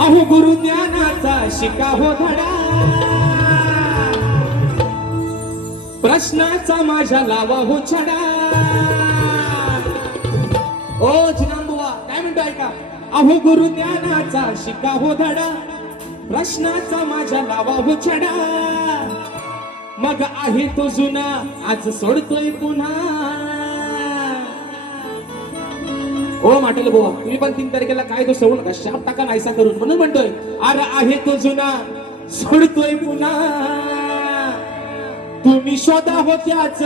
अहो गुरु ज्ञानाचा शिका हो धडा, प्रश्नाचा माझ्या लावा हो छडा. ओ जिनांबुवा काय म्हणतो ऐका. अहो गुरु ज्ञानाचा शिका हो धडा, प्रश्नाचा माझ्या लावा हो छडा. मग आहे तो जुना आज सोडतोय पुन्हा. ओ माटेल बुवा तुम्ही पण 3 तारखेला काय तो सवड का शाप टाका नाहीसा करून म्हणून म्हणतोय अरे आहे तो जुना सोडतोय पुन्हा. तुम्ही शोधा हो त्याच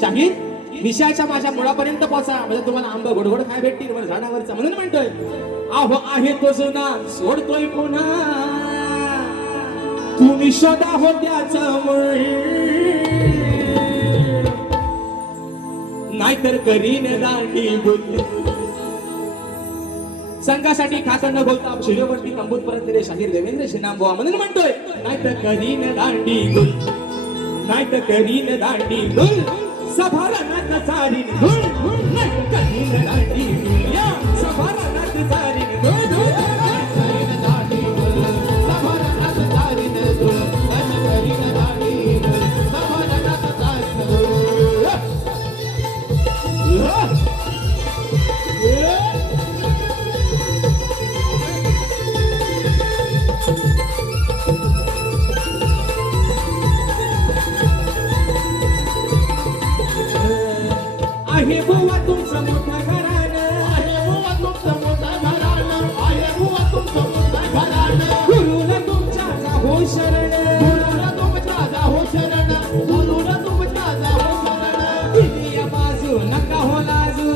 शाहीर विषयाच्या माझ्या मुळापर्यंत पोहोचा म्हणजे तुम्हाला आंबा गोडगोड काय भेटतील मला झाडावरचा. म्हणून म्हणतोय अहो आहे तो जुना सोडतोय पुन्हा. तुम्ही शोधा हो त्याच नाहीतर करीन दांडी बोल. संघासाठी खातं न बोलता शिरोवरती तंबूत परतलेले शाहीर देवेंद्र झिनाम बुवा म्हणून म्हणतोय नाहीतर करीन दांडी गुल, नाहीतर करीन दांडी गुल. सभारणात चारीन गुल, नाहीतर करीन दांडी गुल. या सभारणात चारीन गुल, करीन दांडी गुल. सभारणात चारीन गुल, नाहीतर करीन दांडी गुल. सभारणात चारीन गुल. आहे बुवा तुमचं मोठं घराणं, आहे बुवा तुमचं मोठं घराणं, आहे बुवा तुमचं मोठं घराणं. गुरुला तुमच्या जाहो शरण, गुरुला तुमच्या जाहो शरण, गुरुला तुमच्या जाहो शरण. दिली या बाजू नका हो लाजू,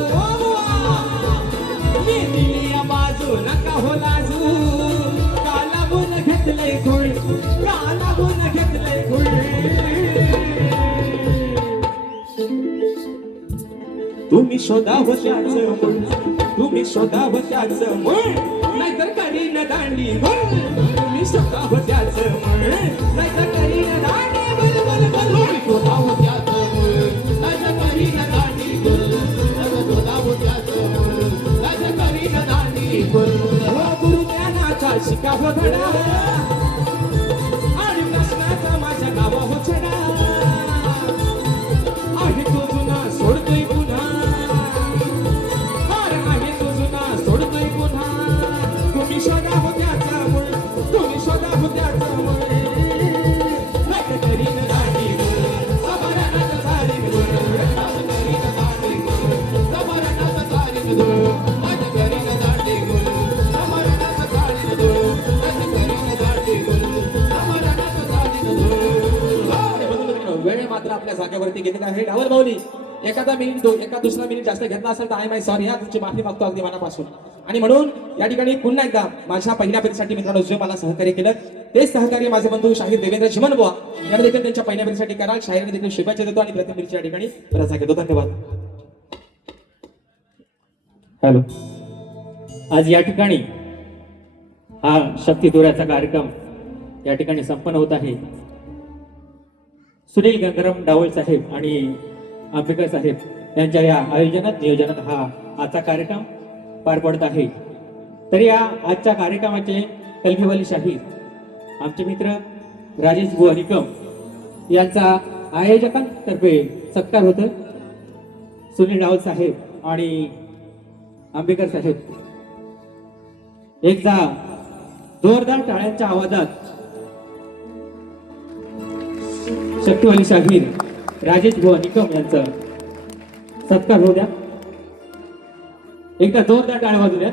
मी दिली या बाजू नका हो लाजू. कालावून घेतलंय गुळ, कालावून घेतलंय गुळ. शोधावं त्याच मूळ तुम्ही शोधावं त्याच मूळ नाहीतर करीन दांडी बोल तुम्ही शोधावं त्याच मूळ नाहीतर करीन दांडी बोल बोल बोल शोधावं त्याचं मूळ नाहीतर करीन दांडी बोल शोधावं त्याचं मूळ नाहीतर करीन दांडी बोल गुरु ज्ञानाचा शिकावं धडा आणि प्रश्नाचा माझ्या गावावर छडा आहे तो जुना सोडतोय पुन्हा अरे आहे तो जुना सोडतोय पुन्हा तुम्ही शोधावं त्याचा मूळ तुम्ही शोधावं त्याचा मूळ नाहीतर करीन दांडी बोल समरणात चालीन दूर नाहीतर करीन दांडी बोल समरणात चालीन दूर नाहीतर करीन दांडी बोल समरणात चालीन दूर नाहीतर करीन दांडी बोल समरणात चालीन दूर वेळ मात्र आपल्या जागेवरती घेतलेला आहे डावर भाऊनी एखादा मिनिट एका दुसरा मिनिट जास्त घेतला असेल तर आय माय सॉरी या तुमची माफी मागतो अगदी मनापासून आणि म्हणून या ठिकाणी पुन्हा एकदा माझ्या पहिल्या फेरीसाठी मित्रांनो जे मला सहकार्य केलं तेच सहकार्य माझे बंधू शाहीर देवेंद्र चिमनबुवा यांना देखील त्यांच्या पहिल्या फेरीसाठी कराल शाहीरने देखील शुभेच्छा देतो आणि प्रथम फेरीच्या ठिकाणी रजा घेतो धन्यवाद. हॅलो. आज या ठिकाणी हा शक्ती दोऱ्याचा कार्यक्रम या ठिकाणी संपन्न होत आहे. सुनील गंगाराम डावळ साहेब आणि आंबेकर साहेब यांच्या या आयोजनात नियोजनात हा आजचा कार्यक्रम पार पडत आहे. तर या आजच्या कार्यक्रमाचे कलगीवाली शाहीर आमचे मित्र राजेश बुवा निकम यांचा आयोजकांतर्फे सत्कार होत. सुनील डावळ साहेब आणि आंबेकर साहेब एकदा जोरदार टाळ्यांच्या आवाजात शक्तीवाली शाहीर राजेश बुवा निकम यांचा सत्कार होऊ द्या. एकदा जोरदार टाळ्या वाजू द्या.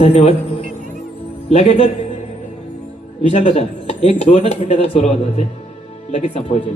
धन्यवाद. लगेचच विशाल दादा 1-2च मिनिटाचा सोलो वाजवायचे लगेच संपवायचे.